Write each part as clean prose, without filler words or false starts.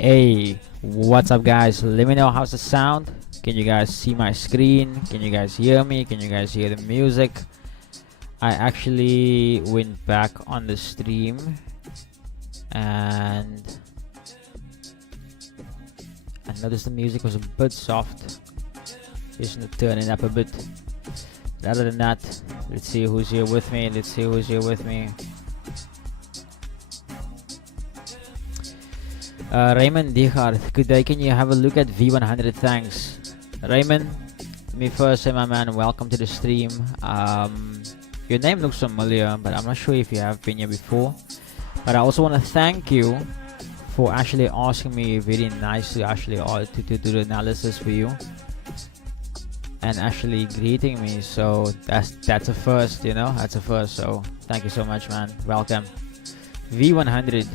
Hey, what's up guys? Let me know how's the sound. Can you guys see my screen? Can you guys hear me? Can you guys hear the music? I actually went back on the stream and I noticed the music was a bit soft. Just gonna turn it up a bit. But other than that, let's see who's here with me. Raymond Digard, good day. Can you have a look at V100? Thanks. Raymond, let me first say, my man, welcome to the stream. Your name looks familiar, but I'm not sure if you have been here before. But I also want to thank you for actually asking me very nicely to do the analysis for you and actually greeting me. So that's a first, you know, that's a first. So thank you so much, man. Welcome. V100.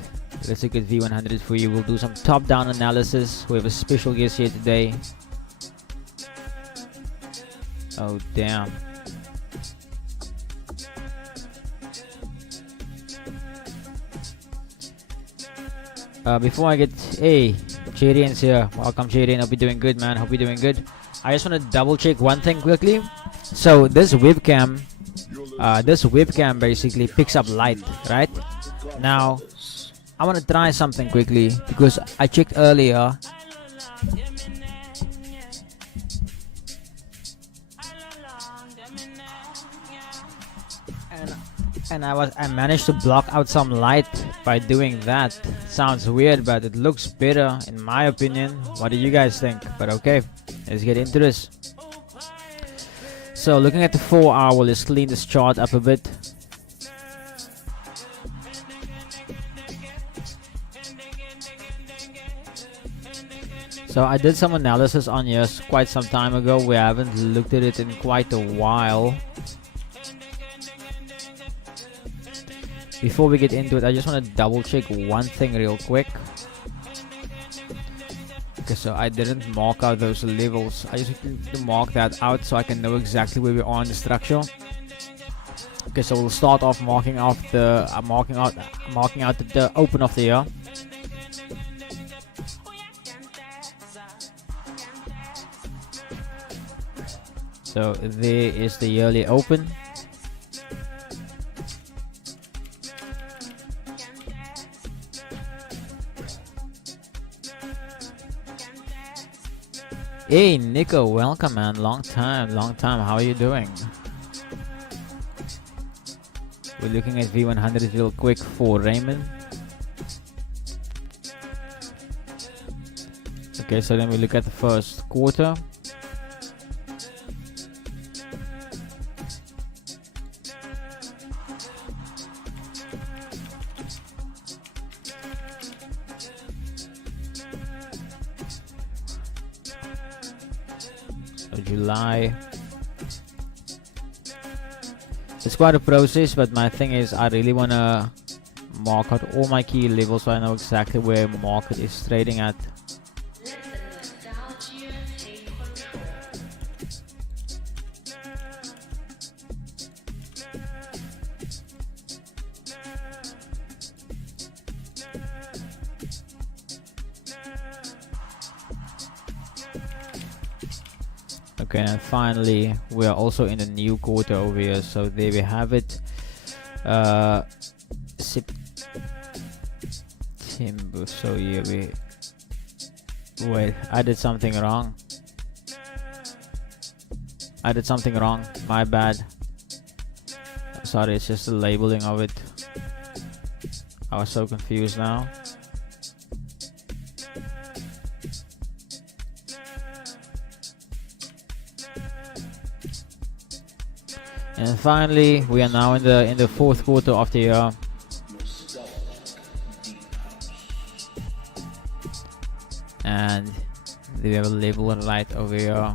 Let's look at V100 for you. We'll do some top-down analysis. We have a special guest here today. Oh damn. Before I get, hey, Jadian's here. Welcome, Jadian. Hope you're doing good, man. Hope you're doing good. I just want to double check one thing quickly. So this webcam basically picks up light, right? Now I want to try something quickly because I checked earlier. And I managed to block out some light by doing that. Sounds weird, but it looks better in my opinion. What do you guys think? But okay, let's get into this. So looking at the 4 hour, let's clean this chart up a bit. So I did some analysis on yours quite some time ago. We haven't looked at it in quite a while. Before we get into it, I just want to double check one thing real quick. Okay, so I didn't mark out those levels. I just need to mark that out so I can know exactly where we are in the structure. Okay, so we'll start off marking out the the open of the year. So there is the yearly open. Hey Nico, welcome man, long time. How are you doing? We're looking at V100 real quick for Raymond. Okay, so then we look at the first quarter. July. It's quite a process, but my thing is I really want to mark out all my key levels so I know exactly where market is trading at. Okay, and finally we are also in a new quarter over here, so there we have it. September. So here we wait, I did something wrong. My bad. Sorry, it's just the labeling of it. I was so confused now. And finally, we are now in the fourth quarter of the year. And we have a label right over here.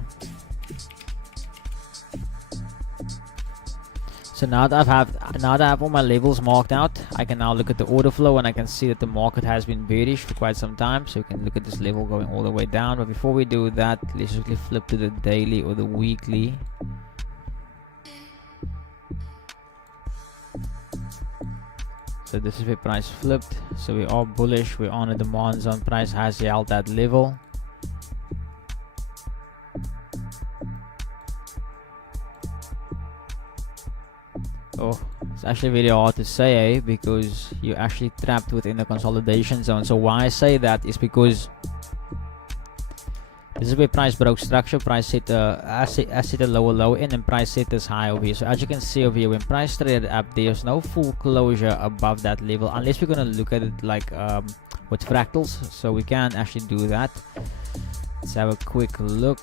So now that I have all my labels marked out, I can now look at the order flow and I can see that the market has been bearish for quite some time. So you can look at this level going all the way down. But before we do that, let's quickly flip to the daily or the weekly. So this is where price flipped. So we are bullish. We're on a demand zone. Price has held that level. Oh, it's actually really hard to say, because you're actually trapped within the consolidation zone. So why I say that is because this is where price broke structure. Price hit hit a lower low in, and price hit this high over here. So as you can see over here, when price traded up, there's no full closure above that level, unless we're gonna look at it like with fractals. So we can actually do that. Let's have a quick look.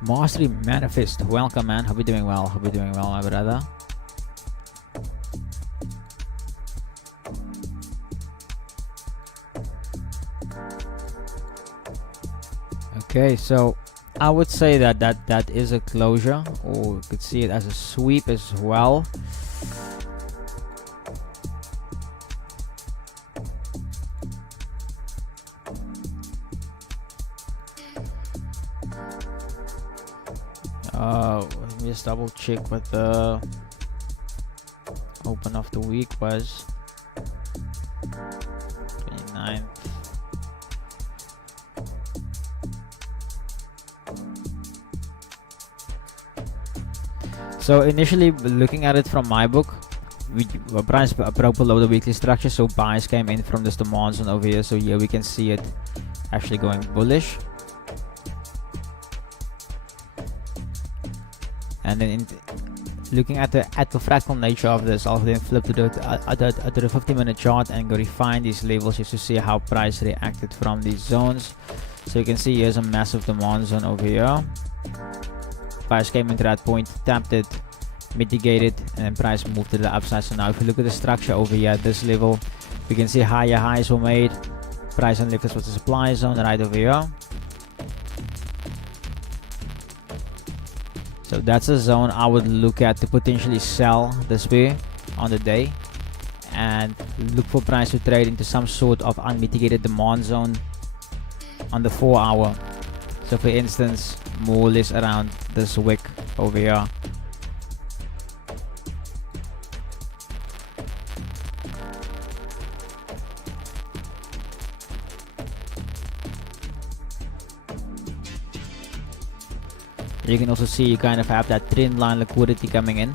Mastery Manifest, welcome man. Hope you're doing well. My brother. Okay, so I would say that is a closure, or you could see it as a sweep as well. Let me just double check what the open of the week was. 29th. So initially, looking at it from my book, price broke below the weekly structure, so buys came in from this demand zone over here. So here we can see it actually going bullish. And then looking at the fractal nature of this, I'll then flip to the 50-minute chart and go refine these levels just to see how price reacted from these zones. So you can see here's a massive demand zone over here. Price came into that point, tapped it, mitigated, and then price moved to the upside. So now if you look at the structure over here at this level, we can see higher highs were made. Price and lifters was the supply zone right over here. So that's a zone I would look at to potentially sell this way on the day, and look for price to trade into some sort of unmitigated demand zone on the 4 hour. So for instance, more or less around this wick over here. You can also see you kind of have that trend line liquidity coming in.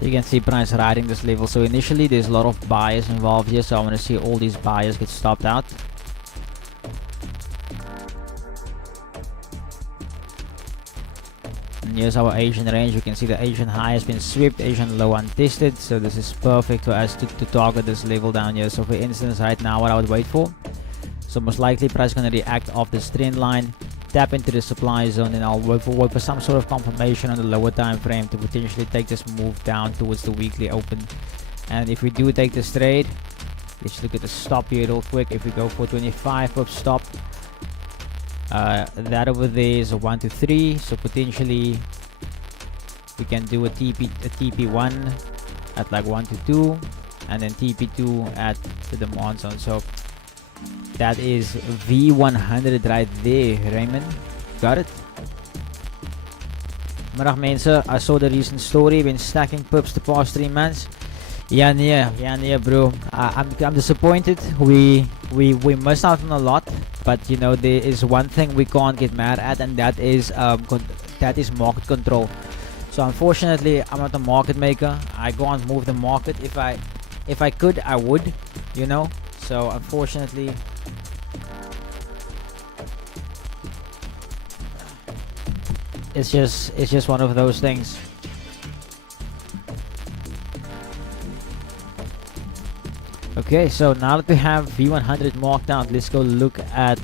You can see price riding this level. So initially there's a lot of buyers involved here, so I want to see all these buyers get stopped out. And here's our Asian range. You can see the Asian high has been swept, Asian low untested, so this is perfect for us to target this level down here. So for instance, right now what I would wait for, so most likely price going to react off this trend line, tap into the supply zone, and I'll wait for some sort of confirmation on the lower time frame to potentially take this move down towards the weekly open. And if we do take this trade, let's look at the stop here real quick. If we go for 25 pip stop, that over there is a 1 to 3, so potentially we can do a TP1 at like 1 to 2, and then TP2 at the demand zone. So that is V100 right there, Raymond. Got it? Middag mensen, I saw the recent story, been stacking pips the past 3 months. Yeah, bro. I'm disappointed. We missed out on a lot, but you know there is one thing we can't get mad at, and that is market control. So unfortunately, I'm not a market maker. I can't move the market. If I could, I would, you know. So unfortunately, it's just one of those things. Okay, so now that we have V100 marked out, let's go look at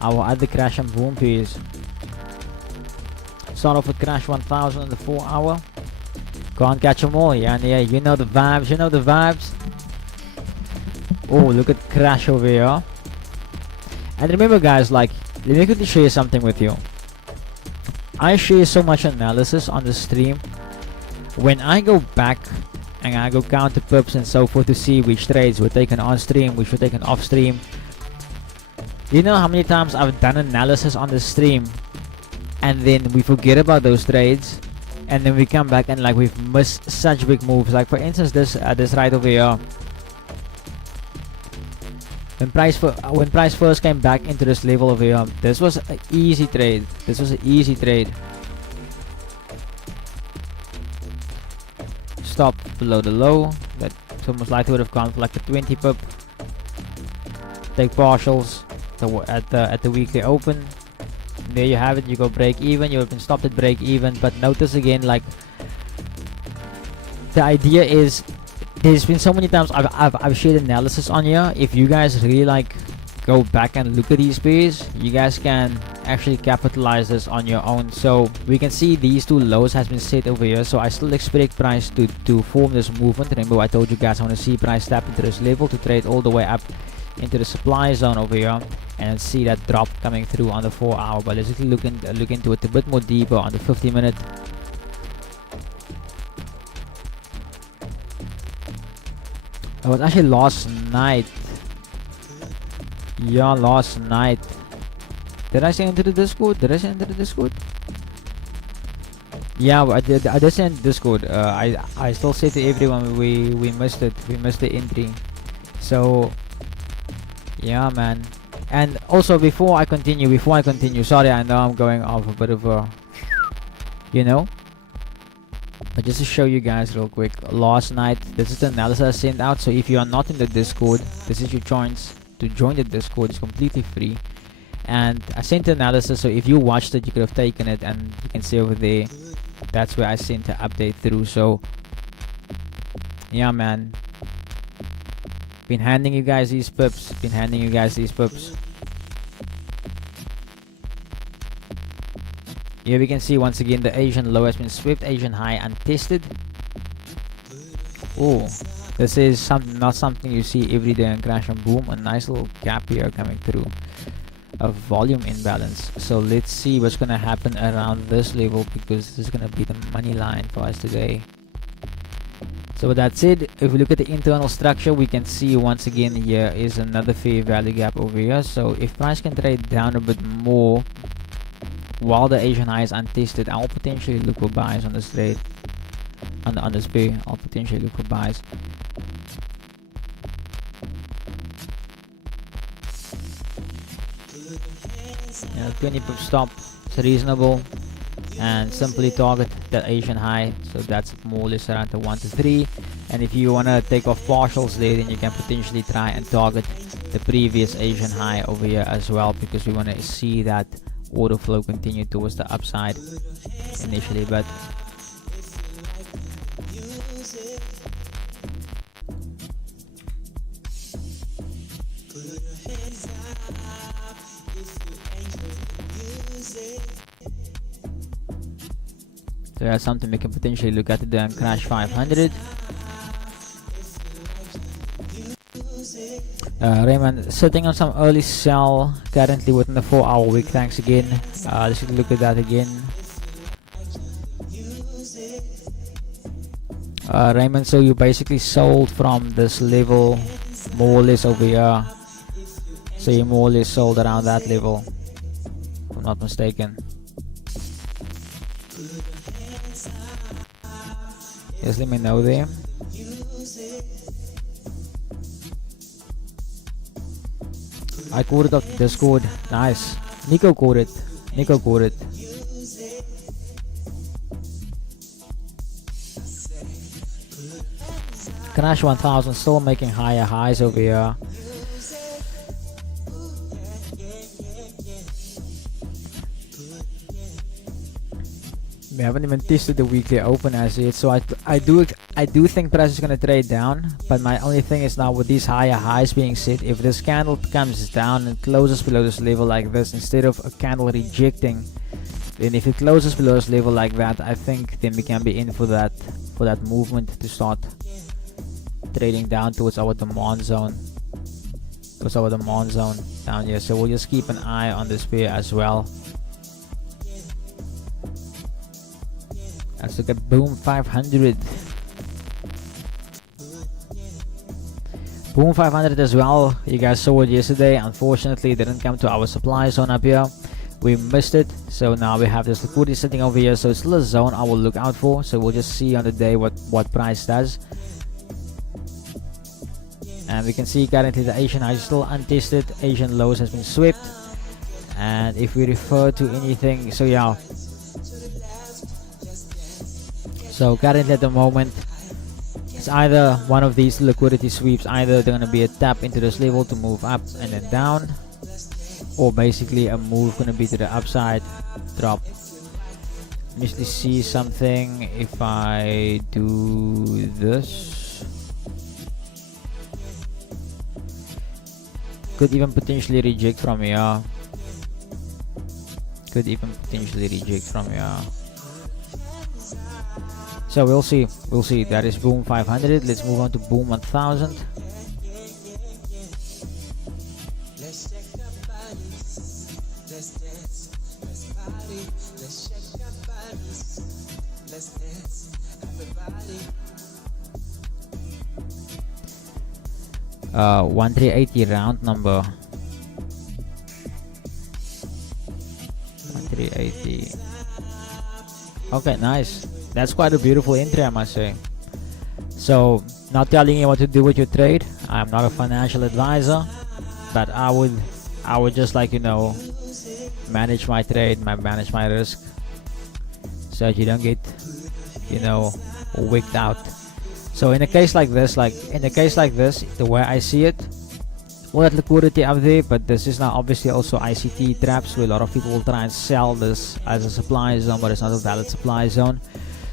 our other crash and boom pairs. Start off with crash 1000 in the 4 hour. Can't catch them all, yeah, you know the vibes, Oh, look at crash over here. And remember guys, like, let me quickly share something with you. I share so much analysis on the stream. When I go back and I go counter pips and so forth to see which trades were taken on stream, which were taken off stream. You know how many times I've done analysis on the stream and then we forget about those trades, and then we come back and like we've missed such big moves. Like for instance, this right over here. When price first came back into this level over here, this was an easy trade. Stop below the low. That most likely would have gone for like a 20 pip. Take partials at the weekly open. There you have it. You go break even. You have been stopped at break even. But notice again, like the idea is, there's been so many times I've shared analysis on here. If you guys really like go back and look at these pairs, you guys can actually capitalize this on your own. So we can see these two lows has been set over here, so I still expect price to form this movement. Remember I told you guys I want to see price tap into this level to trade all the way up into the supply zone over here and see that drop coming through on the 4 hour. But let's look into it a bit more deeper on the 50 minute. It was actually last night. Yeah, last night. Did I say into the Discord? Yeah, I did send Discord. I still say to everyone we missed it. We missed the entry. So yeah, man. And also before I continue, sorry, I know I'm going off a bit of a, you know. But just to show you guys real quick, last night, this is the analysis I sent out. So if you are not in the Discord, this is your chance to join the Discord. It's completely free. And I sent the analysis, so if you watched it, you could have taken it, and you can see over there That's where I seem to update through. So yeah, man, been handing you guys these pips. Here we can see once again the Asian low has been swept, Asian high untested. Oh, this is not something you see every day in crash and boom. A nice little gap here coming through. A volume imbalance. So let's see what's gonna happen around this level, because this is gonna be the money line for us today. So with that said, if we look at the internal structure, we can see once again here is another fair value gap over here. So if price can trade down a bit more while the Asian high is untested, I'll potentially look for buys on this trade. On this pair, I'll potentially look for buys. Yeah, 20 pip stop, it's reasonable, and simply target that Asian high. So that's more or less around the 1 to 3. And if you want to take off partials there, then you can potentially try and target the previous Asian high over here as well, because we want to see that order flow continue towards the upside initially. But so that's something we can potentially look at the crash 500. Raymond sitting on some early sell currently within the 4-hour wick. Thanks again. Let's take a look at that again. Raymond, so you basically sold from this level more or less over here. So you more or less sold around that level, if I'm not mistaken. Just let me know there. I caught it off the Discord. Nice. Nico caught it. Crash 1000 still making higher highs over here. We haven't even tested the weekly open as yet, so I do think price is gonna trade down. But my only thing is now with these higher highs being set, if this candle comes down and closes below this level like this, instead of a candle rejecting, then if it closes below this level like that, I think then we can be in for that movement to start trading down towards our demand zone. Down here. So we'll just keep an eye on this pair as well. Let's look at Boom 500. Boom 500 as well. You guys saw it yesterday. Unfortunately, it didn't come to our supply zone up here. We missed it. So now we have this liquidity sitting over here. So it's still a zone I will look out for. So we'll just see on the day what price does. And we can see currently the Asian high is still untested. Asian lows has been swept. And if we refer to anything, so yeah. So currently at the moment, it's either one of these liquidity sweeps, either they're going to be a tap into this level to move up and then down, or basically a move going to be to the upside, drop. Let me see something. If I do this, could even potentially reject from here. So we'll see. That is Boom 500. Let's move on to Boom 1000. Uh, 1380 round number. 1380. Okay, nice. That's quite a beautiful entry, I must say. So, not telling you what to do with your trade. I'm not a financial advisor, but I would just like, manage my trade, manage my risk, so that you don't get, wicked out. So in a case like this, the way I see it, all that liquidity up there, but this is now obviously also ICT traps, so a lot of people will try and sell this as a supply zone, but it's not a valid supply zone.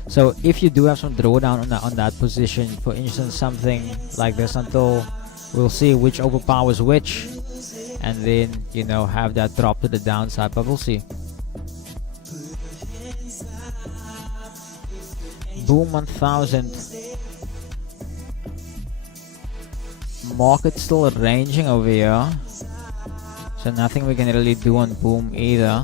So if you do have some drawdown on that position, for instance something like this, until we'll see which overpowers which, and then you know have that drop to the downside, but we'll see. Boom 1000. Market still ranging over here, so nothing we can really do on boom either.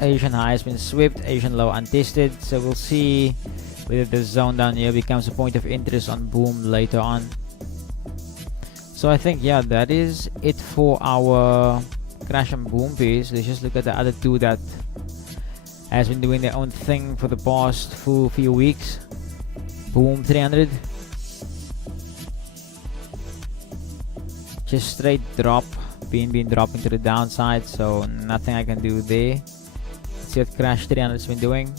Asian high has been swept, Asian low untested, so we'll see whether this zone down here becomes a point of interest on boom later on. So I think, yeah, that is it for our crash and boom piece. Let's just look at the other two that has been doing their own thing for the past few weeks. Boom 300, just straight drop, been dropping to the downside, so nothing I can do there. Let's see what crash 300 has been doing.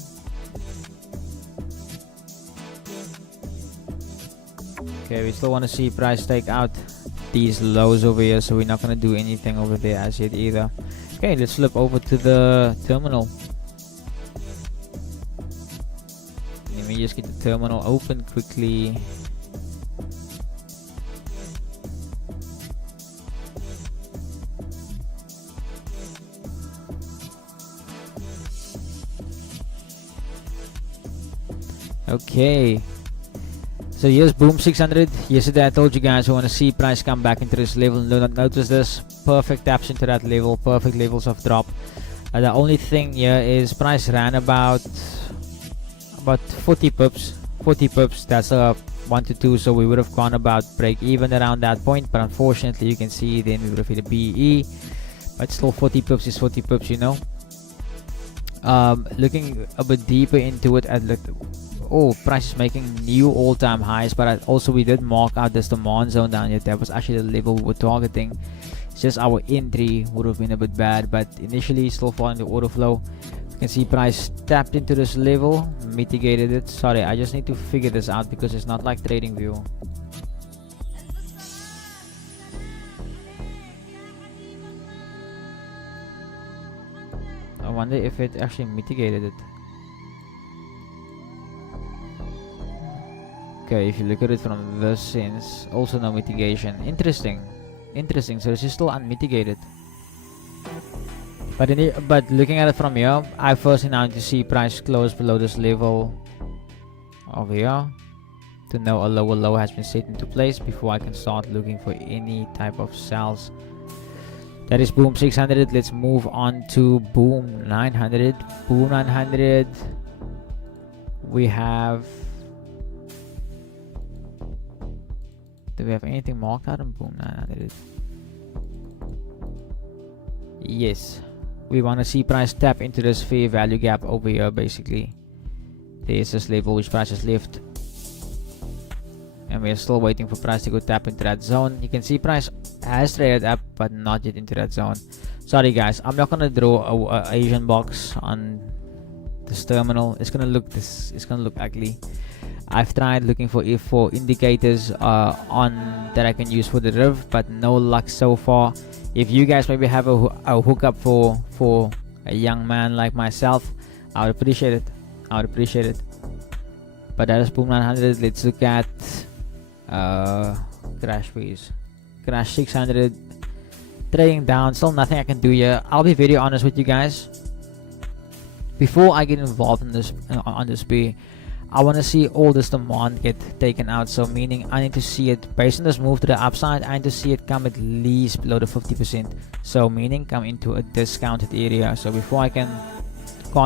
Okay, we still want to see price take out these lows over here, so we're not going to do anything over there as yet either. Okay, let's flip over to the terminal. Let me just get the terminal open quickly. Okay, so here's boom 600. Yesterday I told you guys I want to see price come back into this level. Notice this, perfect taps into that level, perfect levels of drop. The only thing here is price ran about 40 pips. That's a 1 to 2, so we would have gone about break even around that point, but unfortunately you can see then we would have hit a BE, but still 40 pips is 40 pips, you know. Looking a bit deeper into it, price is making new all-time highs, but also we did mark out this demand zone down here. That was actually the level we were targeting. It's just our entry would have been a bit bad, but initially still following the order flow. You can see price tapped into this level, mitigated it. Sorry, I just need to figure this out because it's not like trading view. I wonder if it actually mitigated it. Okay, if you look at it from this sense, also no mitigation. Interesting, so this is still unmitigated. But looking at it from here, I firstly now need to see price close below this level over here to know a lower low has been set into place before I can start looking for any type of sells. That is boom 600. Let's move on to boom 900. Boom 900, we have... Do we have anything marked out on boom 900? Yes, we want to see price tap into this fair value gap over here. Basically, there's this level which price has left, and we're still waiting for price to go tap into that zone. You can see price has traded up, but not yet into that zone. Sorry guys, I'm not gonna draw a Asian box on this terminal. It's gonna look ugly. I've tried looking for indicators on that I can use for the riv, but no luck so far. If you guys maybe have a hookup for a young man like myself, I would appreciate it. But that is boom 900. Let's look at crash please. Crash 600, trading down. Still nothing I can do here. I'll be very honest with you guys. Before I get involved in this on this B, I want to see all this demand get taken out. So meaning I need to see it based on this move to the upside. I need to see it come at least below the 50%. So meaning come into a discounted area. So before I can't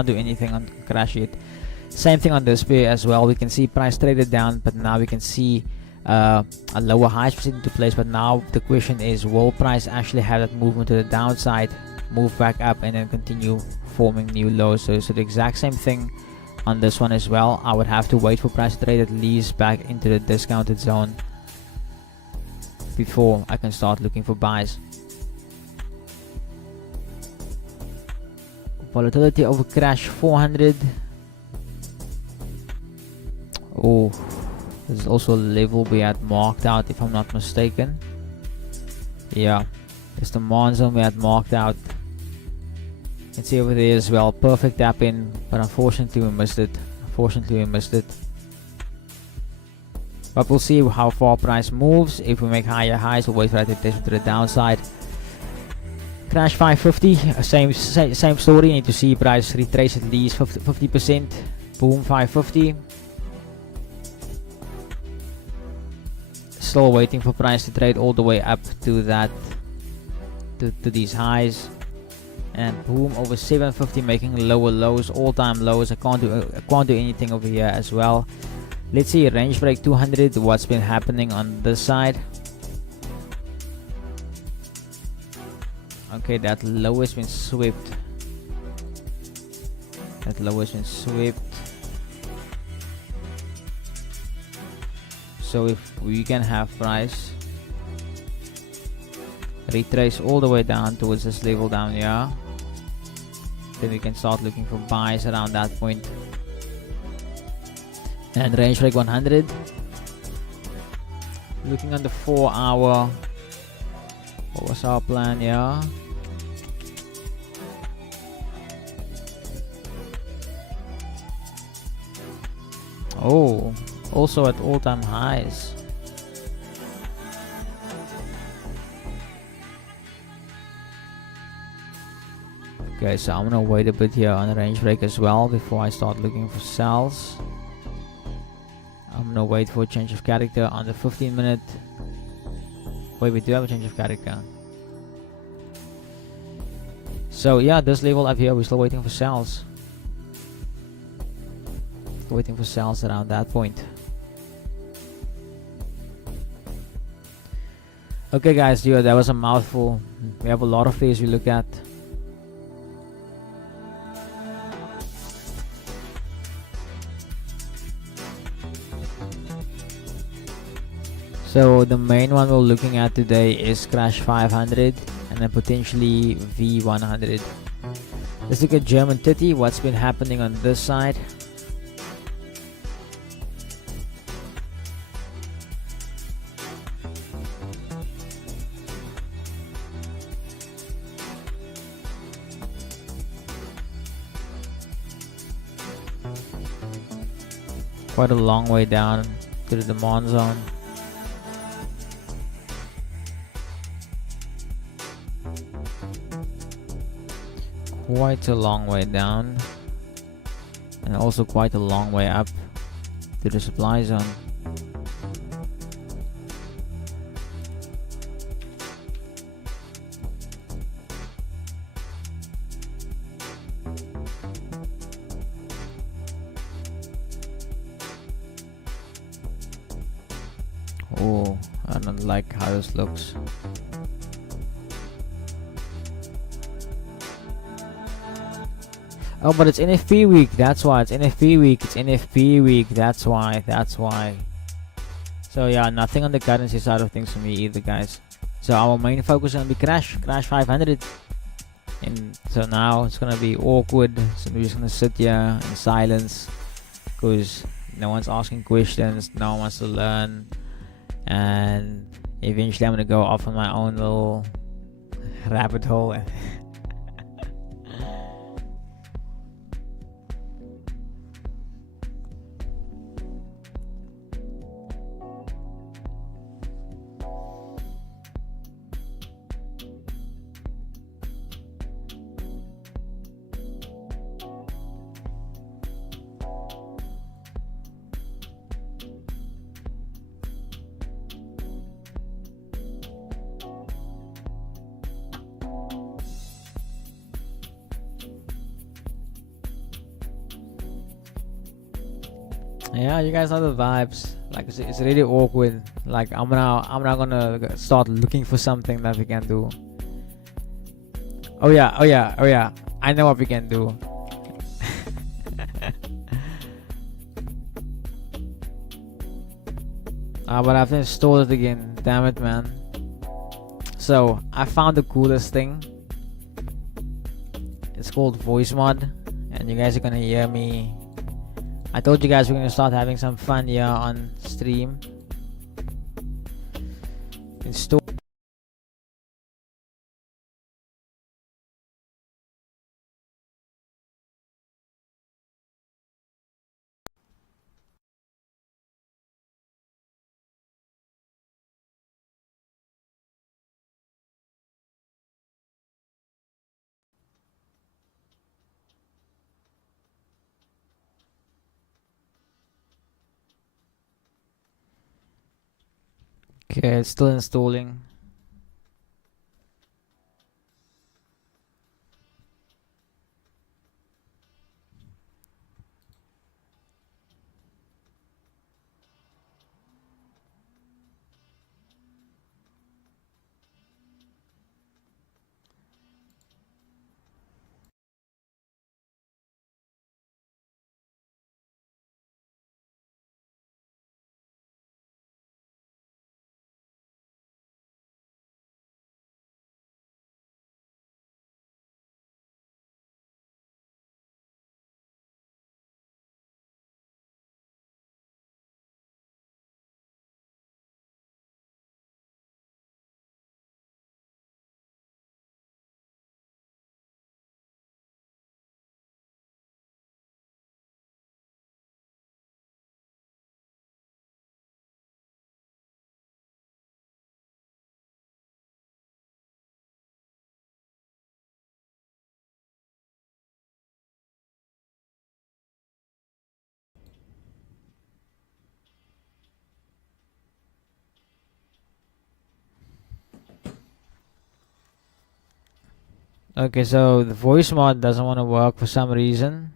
do anything on crash yet. Same thing on this pair as well. We can see price traded down, but now we can see a lower high set into place. But now the question is, will price actually have that movement to the downside, move back up, and then continue forming new lows? So the exact same thing on this one as well. I would have to wait for price to trade at least back into the discounted zone before I can start looking for buys. Volatility over crash 400. Oh, this is also a level we had marked out, if I'm not mistaken. Yeah, it's the Mon zone we had marked out. You can see over there as well. Perfect tap in, but unfortunately we missed it. But we'll see how far price moves. If we make higher highs, we'll wait for that to test to the downside. Crash 550, same story. You need to see price retrace at least 50%. Boom, 550. Still waiting for price to trade all the way up to that, to these highs. And boom, over 750, making lower lows, all-time lows. I can't do anything over here as well. Let's see, range break 200. What's been happening on this side? Okay, that low has been swept. So if we can have price retrace all the way down towards this level down here, then we can start looking for buys around that point. And range break 100. Looking on the 4 hour, what was our plan here? Oh, also at all-time highs. Okay, so I'm gonna wait a bit here on the range break as well before I start looking for sells. I'm gonna wait for a change of character on the 15 minute. Wait, we do have a change of character. So yeah, this level up here, we're still waiting for sells. Waiting for sells around that point. Okay guys, yeah, that was a mouthful. We have a lot of things we look at. So the main one we're looking at today is crash 500 and then potentially V100. Let's look at German titty. What's been happening on this side? Quite a long way down to the demand zone. Quite a long way down, and also quite a long way up to the supply zone. Oh, I don't like how this looks. Oh, but it's NFP week, that's why. It's NFP week, that's why. So yeah, nothing on the currency side of things for me either, guys. So our main focus is gonna be crash 500. And so now it's gonna be awkward. So we're just gonna sit here in silence because no one's asking questions, no one wants to learn. And eventually I'm gonna go off on my own little rabbit hole. Yeah, you guys know the vibes. Like it's really awkward. Like I'm now gonna start looking for something that we can do. Oh yeah. I know what we can do. But I have to install it again. Damn it, man. So I found the coolest thing. It's It's called voice mod, and you guys are gonna hear me. I told you guys we're gonna start having some fun here on stream. Install. Okay, it's still installing. Okay, so the voice mod doesn't want to work for some reason.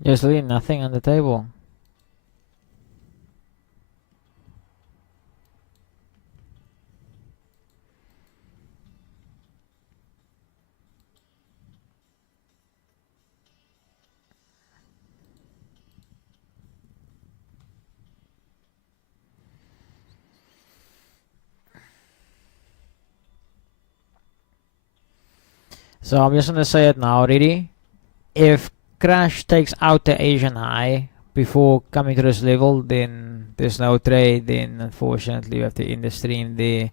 There's really nothing on the table. So I'm just gonna say it now already. If Crash takes out the Asian high before coming to this level, then there's no trade. Then unfortunately, we have to end the stream there.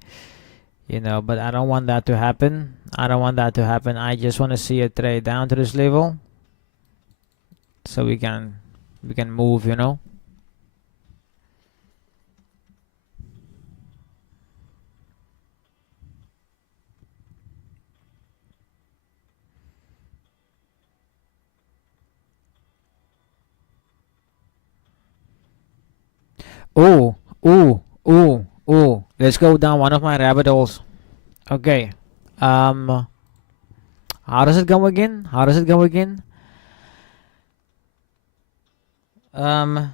You know, but I don't want that to happen. I don't want that to happen. I just want to see a trade down to this level, so we can move. You know. Oh, oh, oh, oh. Let's go down one of my rabbit holes. Okay. Um, how does it go again? How does it go again? Um,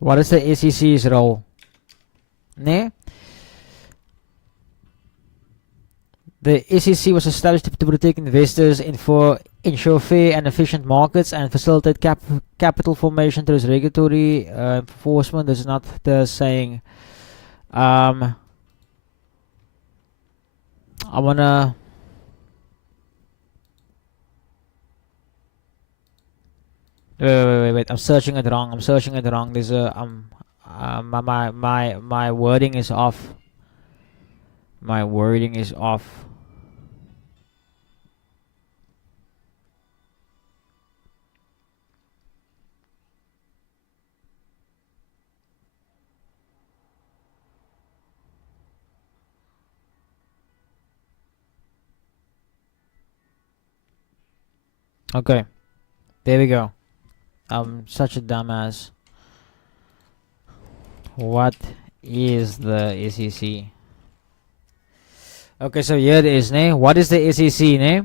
what is the SEC's role? Ne? The SEC was established to protect investors and for ensure fair and efficient markets and facilitate capital formation through regulatory enforcement. This is not the saying. I wanna. Wait. I'm searching it wrong. I'm searching it wrong. There's a my wording is off. My wording is off. Okay, there we go. I'm such a dumbass. What is the SEC? Okay, so here it is, ne? What is the SEC, ne?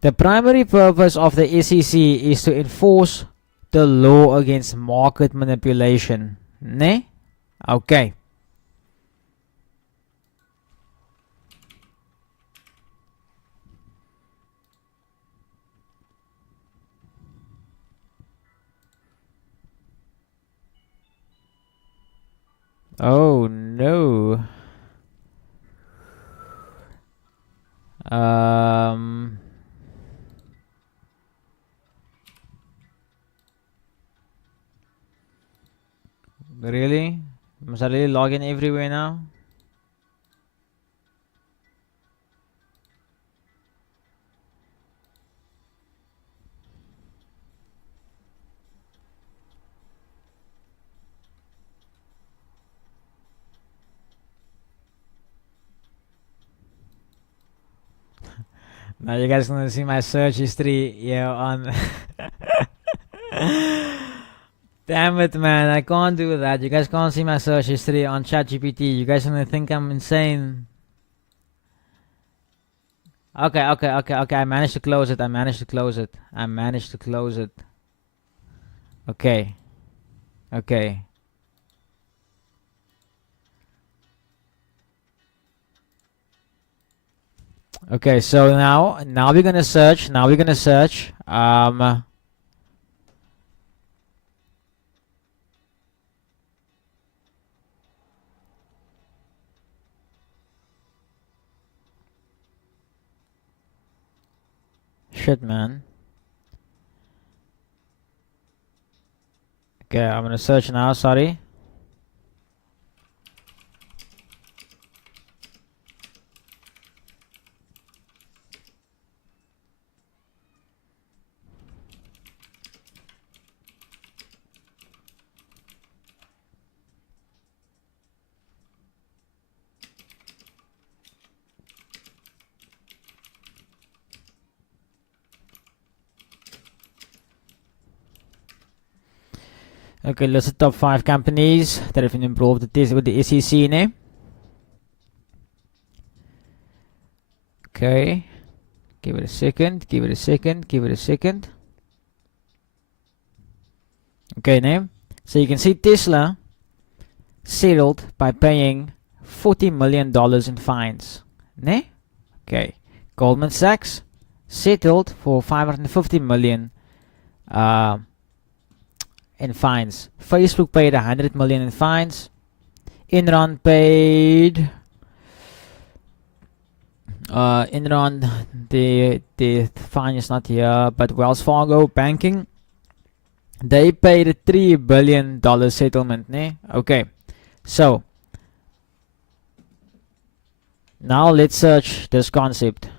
The primary purpose of the SEC is to enforce the law against market manipulation, ne? Okay. Oh no. Um. Really? Must I really log in everywhere now? Now you guys gonna see my search history here on. Damn it, man! I can't do that. You guys can't see my search history on ChatGPT. You guys gonna think I'm insane. Okay. I managed to close it. I managed to close it. Okay. Okay. Okay. So now we're gonna search. Shit, man. Okay, I'm gonna search now. Sorry. Okay, list the top 5 companies that have been involved with the SEC name. Okay. Give it a second. Okay, name. So you can see Tesla settled by paying $40 million in fines. Ne? Okay. Goldman Sachs settled for $550 million in fines. Facebook paid $100 million in fines. Enron paid Enron, the fine is not here, but Wells Fargo Banking, they paid a $3 billion settlement, ne? Okay, so now let's search this concept.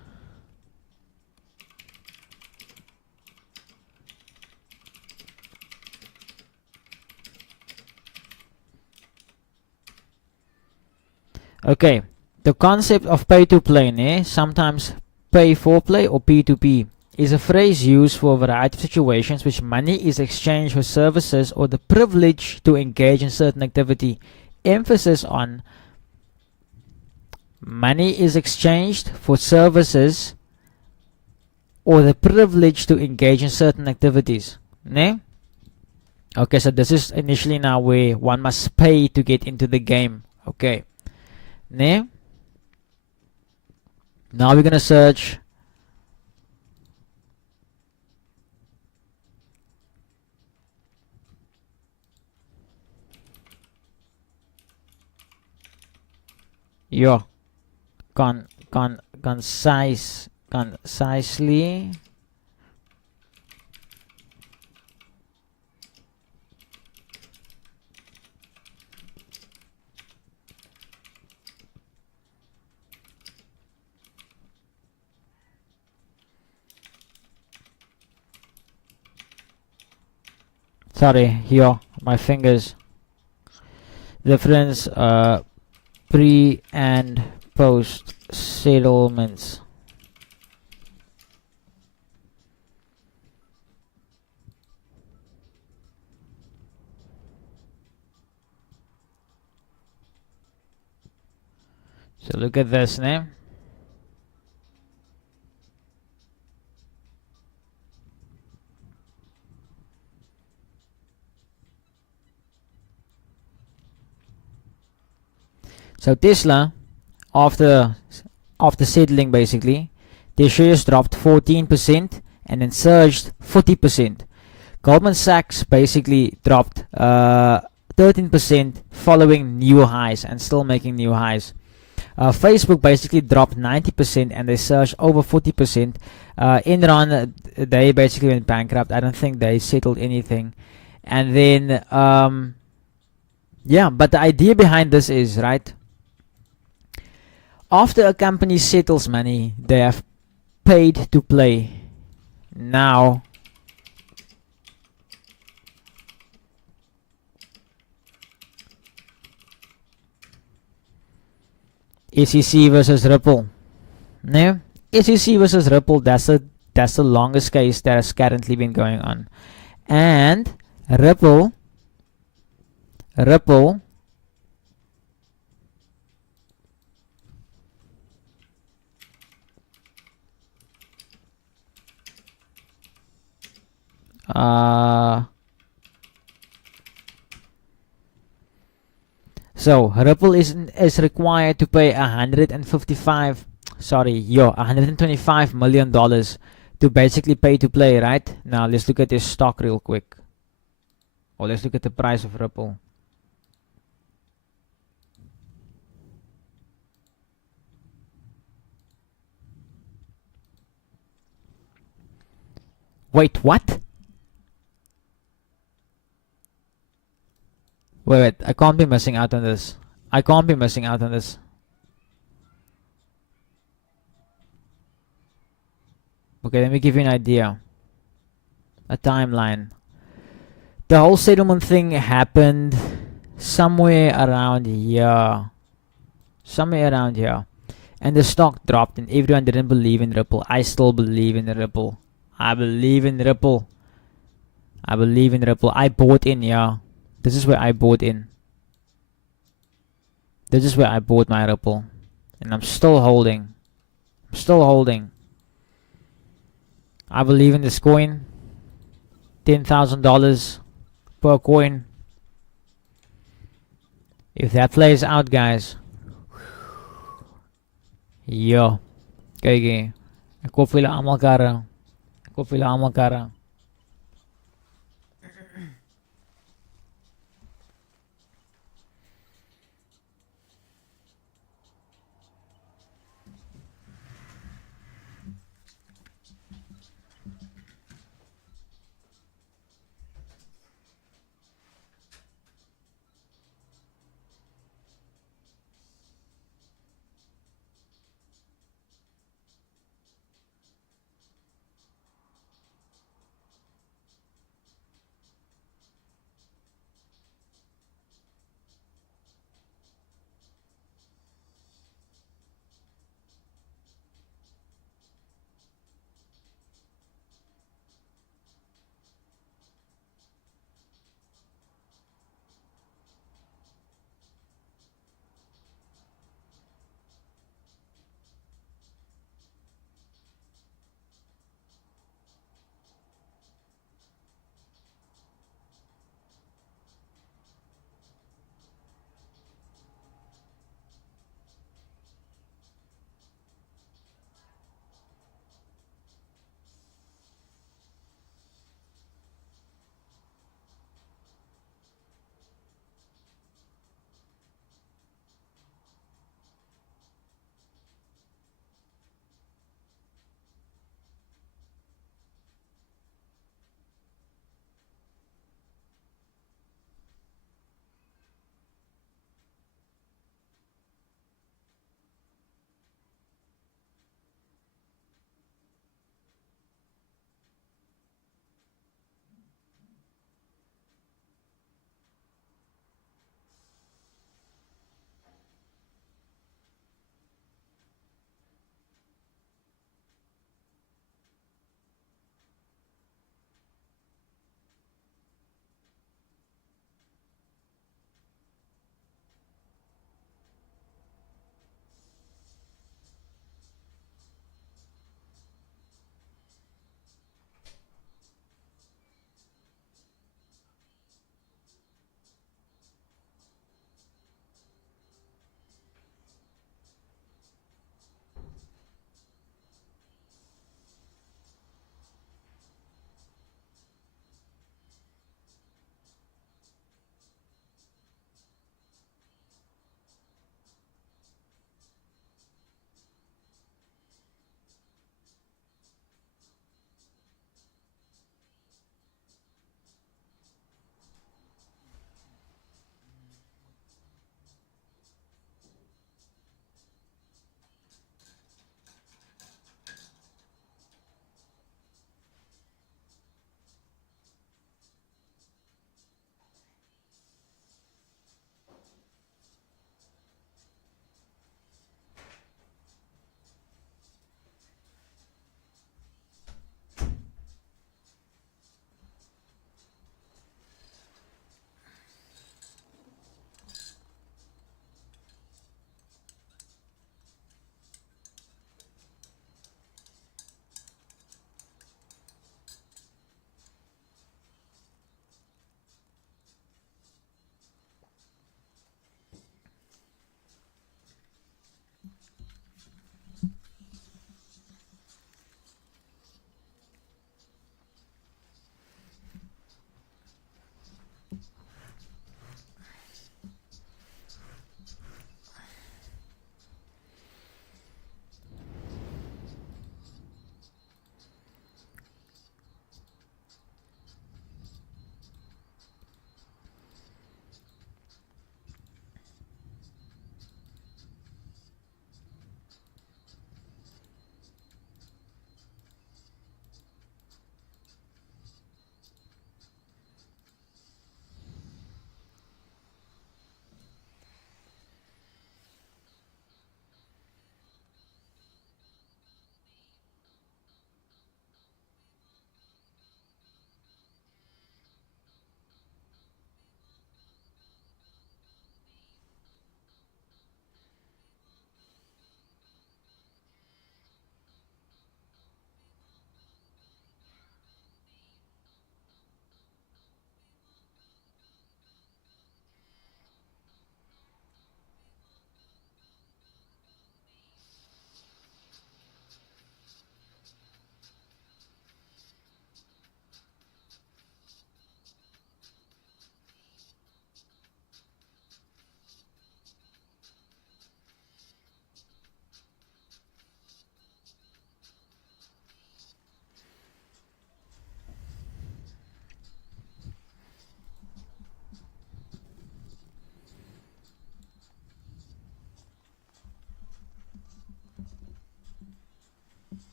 Okay, the concept of pay to play, sometimes pay for play or P2P, is a phrase used for a variety of situations which money is exchanged for services or the privilege to engage in certain activity. Emphasis on money is exchanged for services or the privilege to engage in certain activities. Ne? Okay, so this is initially now where one must pay to get into the game. Okay. Ne? Now we're gonna search your concisely. Sorry, here my fingers. Difference pre and post settlements. So look at this now. So Tesla, after settling basically, their shares dropped 14% and then surged 40%. Goldman Sachs basically dropped 13% following new highs and still making new highs. Facebook basically dropped 90% and they surged over 40%. Enron, they basically went bankrupt. I don't think they settled anything. And then, yeah, but the idea behind this is, right, after a company settles money, they have paid to play. Now, SEC versus Ripple. No, SEC versus Ripple. That's the longest case that has currently been going on, and Ripple. Uh, so Ripple is required to pay 125 million dollars to basically pay to play, right? Now let's look at this stock real quick. Or let's look at the price of Ripple. Wait, what? Wait, I can't be missing out on this. I can't be missing out on this. Okay, let me give you an idea. A timeline. The whole settlement thing happened somewhere around here. Somewhere around here. And the stock dropped and everyone didn't believe in Ripple. I still believe in Ripple. I believe in Ripple. I believe in Ripple. I bought in, yeah. This is where I bought in. This is where I bought my Ripple. And I'm still holding. I'm still holding. I believe in this coin. $10,000 per coin. If that plays out, guys. Yo. Kijk, ik hoop jullie allemaal karren. Ik hoop jullie allemaal karren.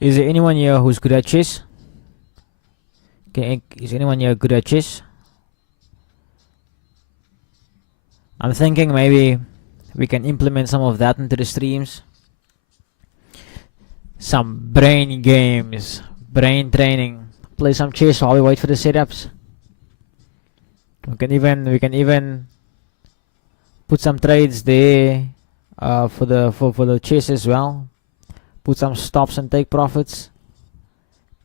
Is there anyone here who's good at chess? Okay, is anyone here good at chess? I'm thinking maybe we can implement some of that into the streams. Some brain games, brain training. Play some chess while we wait for the setups. We can even put some trades there for the chess as well. Put some stops and take profits.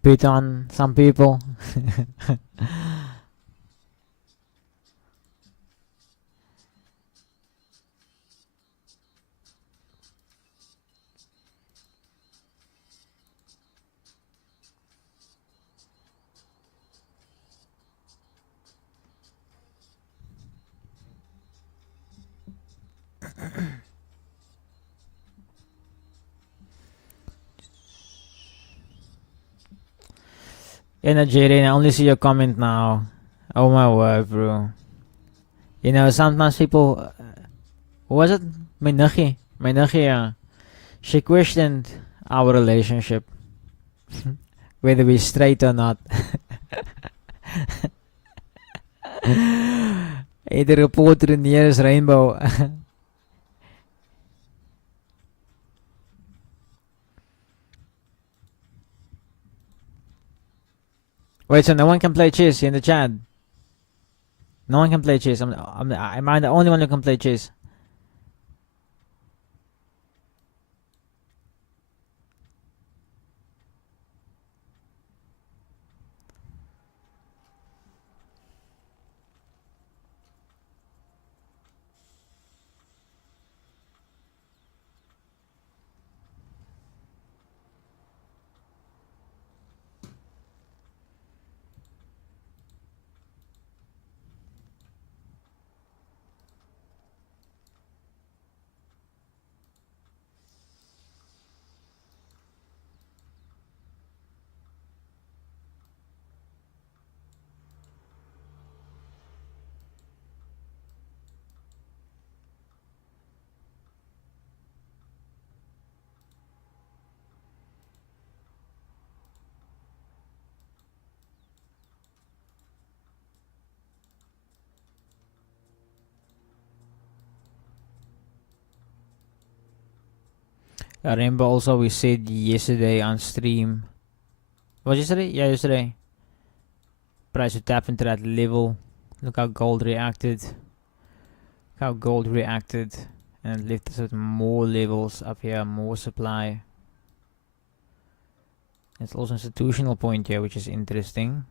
Bet on some people. Yeah, Jaden, I only see your comment now. Oh my word, bro. You know, sometimes people. Who was it? My nuggie. My nuggie, she questioned our relationship. Whether we're straight or not. The reporter in the nearest rainbow. Wait, so no one can play chess in the chat? No one can play chess. Am I the only one who can play chess? Remember also we said yesterday on stream. Was yesterday? Yeah, yesterday. Price to tap into that level. Look how gold reacted. How gold reacted. And left us with more levels up here, more supply. It's also institutional point here, which is interesting.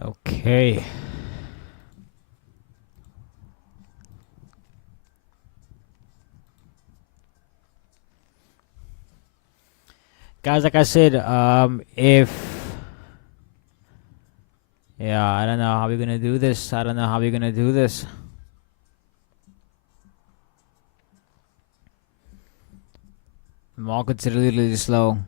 Okay. Guys, like I said, if yeah, I don't know how we're gonna do this. I don't know how we're gonna do this. The market's really, really slow.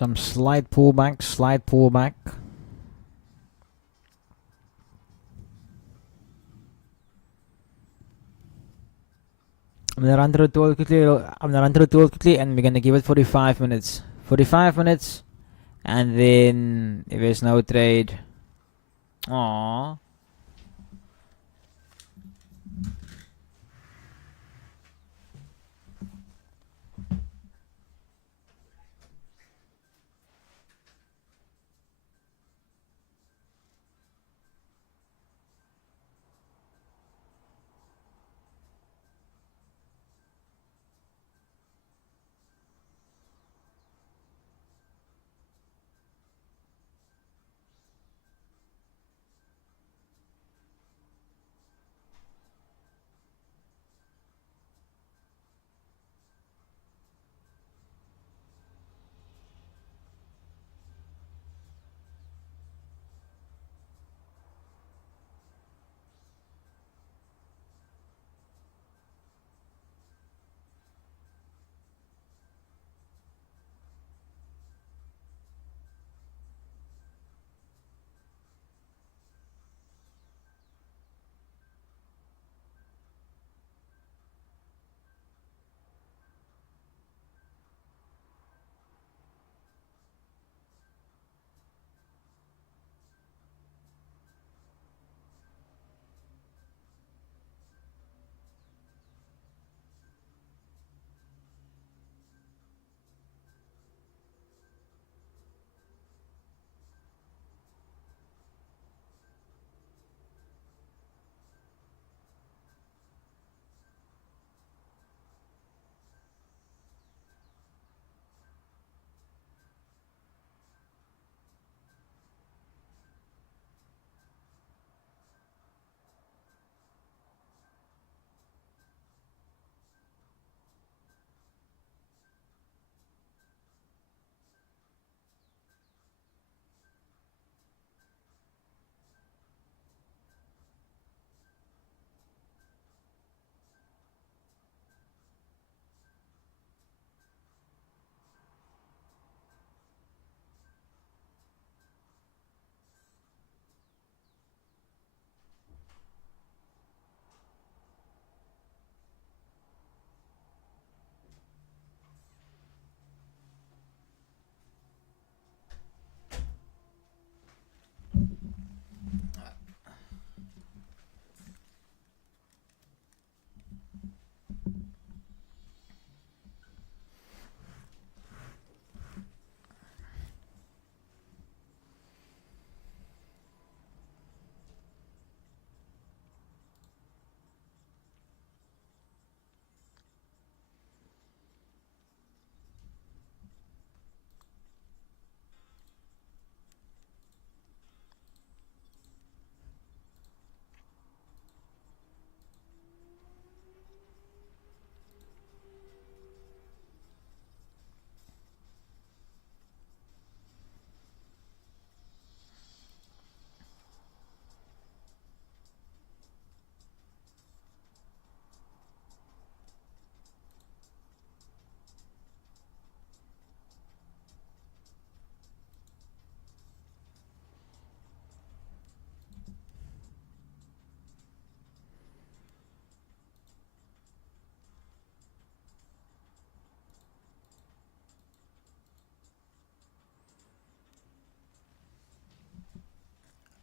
Some slight pullback, slight pullback. I'm gonna run through the tool quickly. And we're gonna give it 45 minutes. 45 minutes, and then if there's no trade, aww.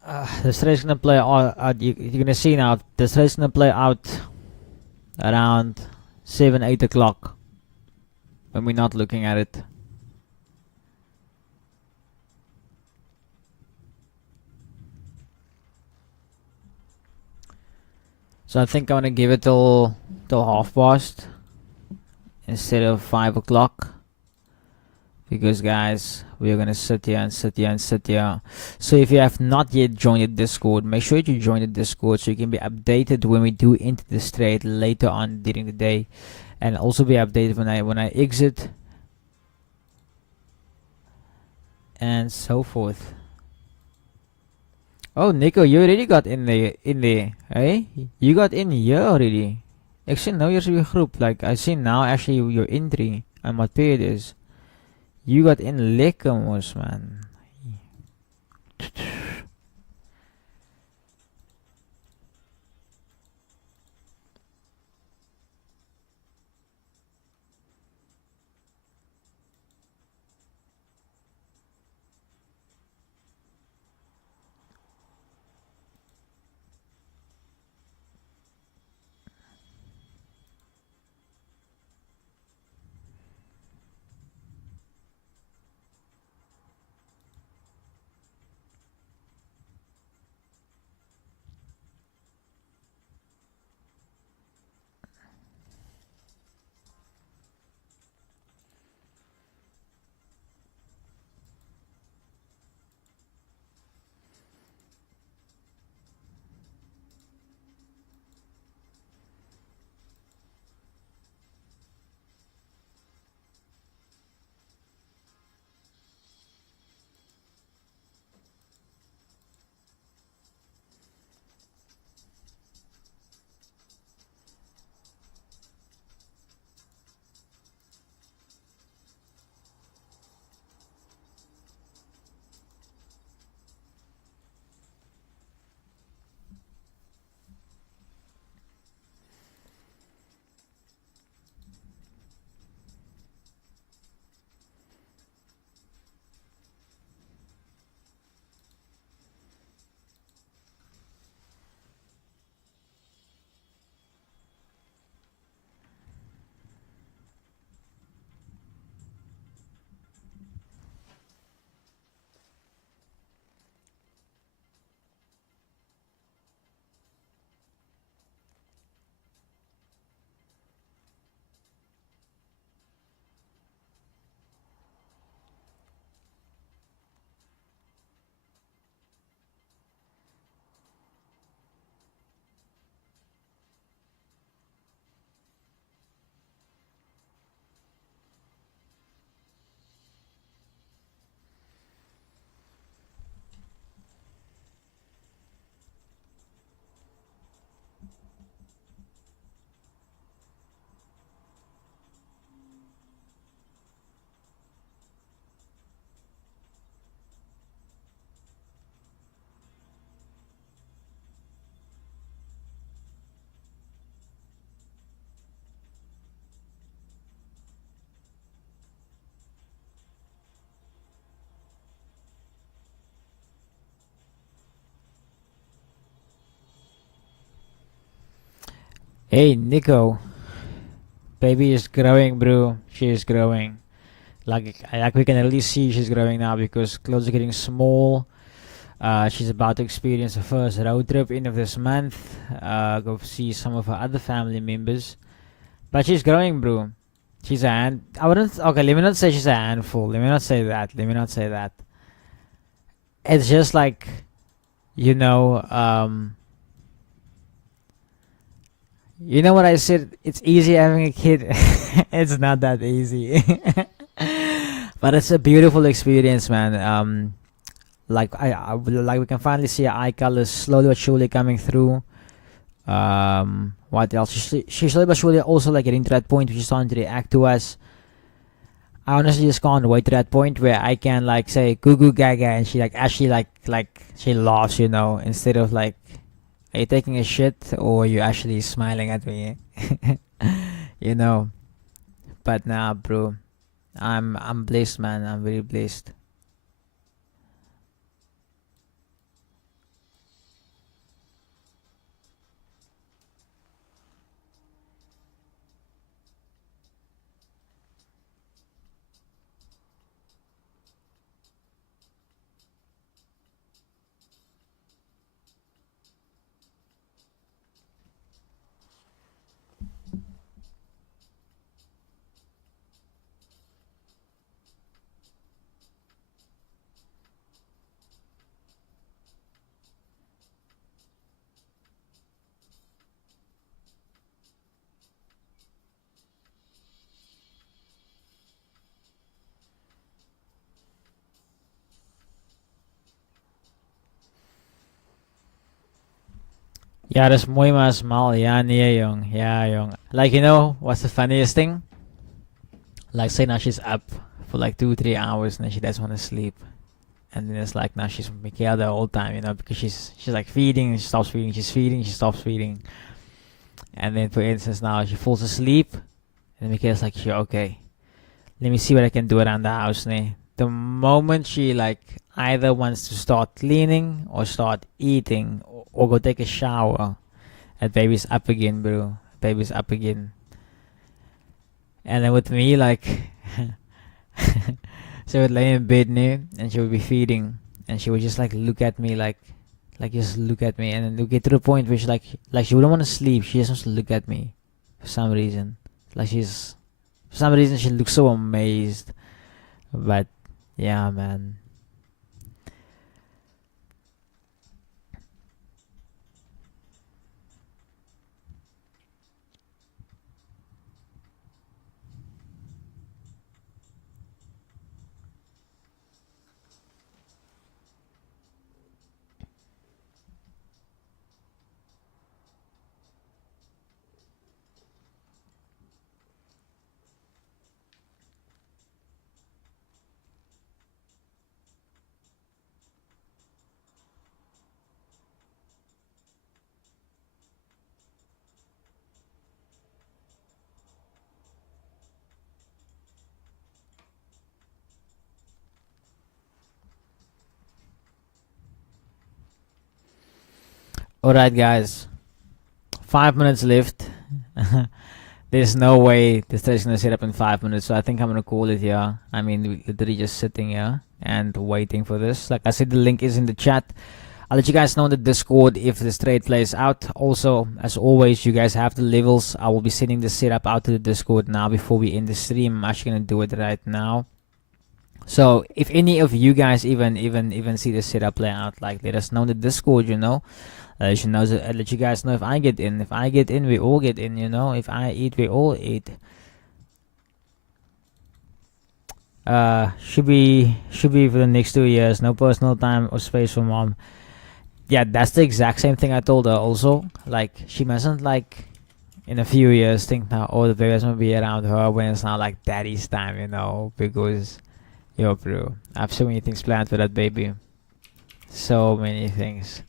The straight's gonna play out. You're gonna see now. The straight's gonna play out around 7, 8 o'clock when we're not looking at it. So I think I'm gonna give it till 1/2 past instead of 5 o'clock. Because guys, we're gonna sit here and sit here and sit here. So if you have not yet joined the Discord, make sure you join the Discord so you can be updated when we do enter the straight later on during the day, and also be updated when I exit and so forth. Oh, Nico, you already got in there, eh? You got in here already. Actually, now you're group. Like I see now, actually your entry and what period is. You got in lekker mos, man. Hey, Nico. Baby is growing, bro. She is growing. Like we can really see she's growing now because clothes are getting small. She's about to experience her first road trip end of this month. Go see some of her other family members. But she's growing, bro. She's a hand. I wouldn't. Okay, let me not say she's a handful. Let me not say that. Let me not say that. It's just like, you know, you know what I said? It's easy having a kid. It's not that easy. But it's a beautiful experience, man. Like like we can finally see her eye colors slowly but surely coming through. What else? She slowly but surely also like getting to that point where she's starting to react to us. I honestly just can't wait to that point where I can like say goo goo gaga and she like actually like she laughs, you know, instead of like, are you taking a shit or are you actually smiling at me? You know. But nah, bro. I'm blessed, man. I'm very blessed. Ja, dat is mooi maar smal. Ja, nee, jong. Ja, jong. Like, you know, what's the funniest thing? Like, say now she's up for like 2-3 hours and then she doesn't want to sleep. And then it's like now she's with Mikael the whole time, you know, because she's like feeding, she stops feeding, she's feeding, she stops feeding. And then for instance now she falls asleep and Mikael's like, sure, okay. Let me see what I can do around the house, nee. The moment she like either wants to start cleaning or start eating or go take a shower, that baby's up again, bro. Baby's up again. And then with me, like, so I would lay in bed now, and she would be feeding, and she would just like look at me, like just look at me, and then get to the point where she like she wouldn't want to sleep. She just wants to look at me, for some reason. Like for some reason she looks so amazed. But yeah, man. Alright, guys. 5 minutes left. There's no way this is gonna set up in 5 minutes, so I think I'm gonna call it here. I mean, we literally just sitting here and waiting for this. Like I said, the link is in the chat. I'll let you guys know in the Discord if this trade plays out. Also, as always, you guys have the levels. I will be sending the setup out to the Discord now before we end the stream. I'm actually gonna do it right now. So if any of you guys even see the setup play out, like let us know in the Discord, you know. Let you guys know if I get in. If I get in, we all get in, you know. If I eat, we all eat. Should be for the next 2 years. No personal time or space for mom. Yeah, that's the exact same thing I told her also. Like, she mustn't, like, in a few years think now, oh, the baby's gonna be around her when it's not like daddy's time, you know. Because, yo, bro, I have so many things planned for that baby. So many things.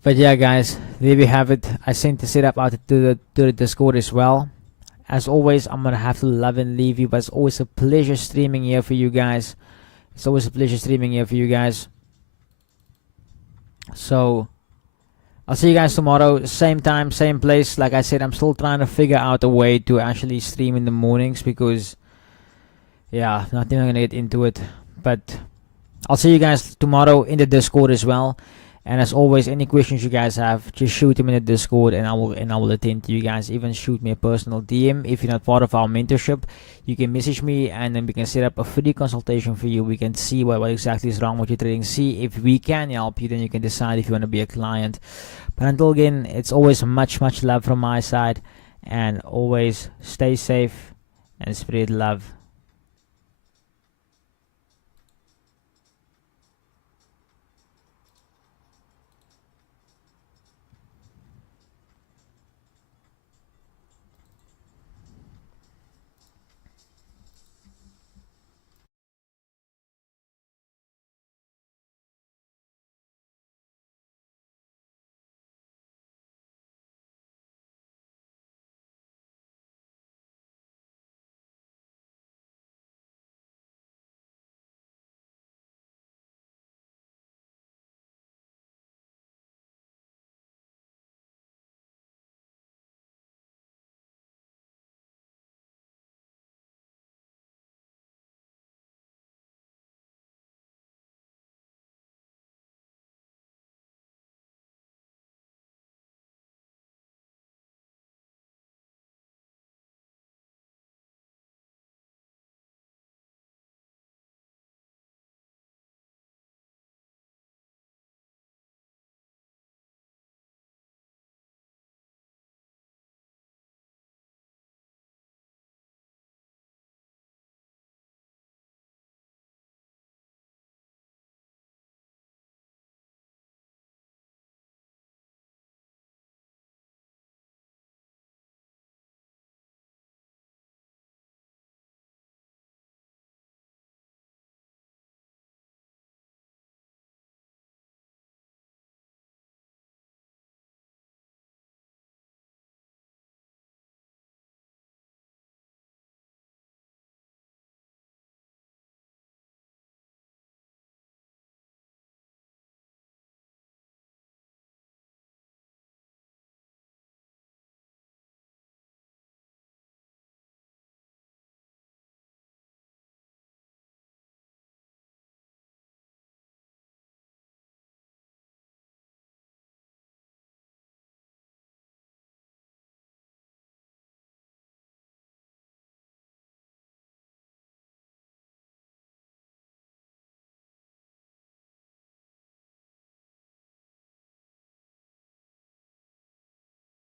But yeah, guys, there we have it. I sent the setup out to the Discord as well. As always, I'm gonna have to love and leave you, but it's always a pleasure streaming here for you guys. It's always a pleasure streaming here for you guys. So I'll see you guys tomorrow, same time, same place. Like I said, I'm still trying to figure out a way to actually stream in the mornings because, yeah, not even gonna get into it. But I'll see you guys tomorrow in the Discord as well. And as always, any questions you guys have, just shoot them in the Discord, and I will attend to you guys. Even shoot me a personal DM if you're not part of our mentorship. You can message me, and then we can set up a free consultation for you. We can see what exactly is wrong with your trading. See if we can help you. Then you can decide if you want to be a client. But until again, it's always much love from my side, and always stay safe and spread love.